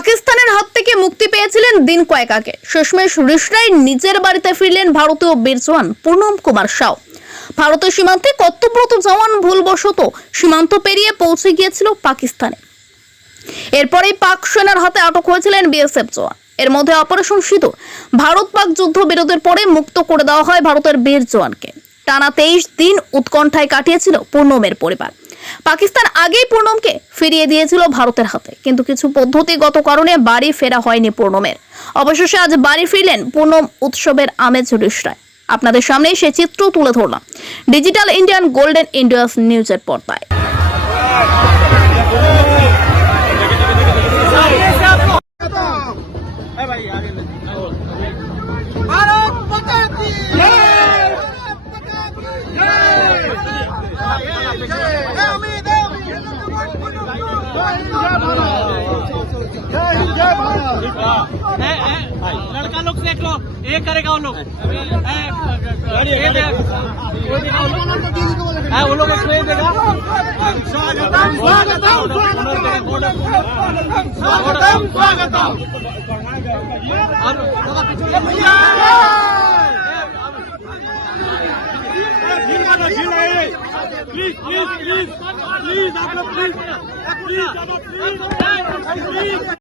পাকিস্তানের হাত থেকে মুক্তি পেয়েছিলেন দিন কয়েক আগে। শেষমেশ রিষড়ায় নিজের বাড়িতে ফিরলেন ভারতীয় বীর জওয়ান পূর্ণম কুমার সাউ। ভারতের সীমান্তে কর্তব্যরত জওয়ান ভুলবশত সীমান্ত পেরিয়ে পৌঁছে গিয়েছিল পাকিস্তানে। এরপরেই পাক সেনার হাতে আটক হয়েছিলেন বিএসএফ জওয়ান। এর মধ্যে অপারেশন সিঁদুর ভারত পাক যুদ্ধ বিরতির পরে মুক্ত করে দেওয়া হয় ভারতের বীর জওয়ানকে। টানা 23 দিন উৎকণ্ঠায় কাটিয়েছিল পূর্ণমের পরিবার। পাকিস্তান আগেই পূর্ণমকে ফিরিয়ে দিয়েছিল ভারতের হাতে, কিন্তু কিছু পদ্ধতিগত কারণে বাড়ি ফেরা হয়নি পূর্ণমের। অবশেষে আজ বাড়ি ফিরলেন পূর্ণম। উৎসবের আমেজ রিষড়ায়। আপনাদের সামনে সে চিত্র তুলে ধরলাম ডিজিটাল ইন্ডিয়ান গোল্ডেন ইন্ডিয়াস নিউজের পর্দায়। लड़का लोग देख लो, एक करेगा वो लोग, वो लोग एक देगा। प्लीज प्लीज प्लीज प्लीज आप लोग प्लीज प्लीज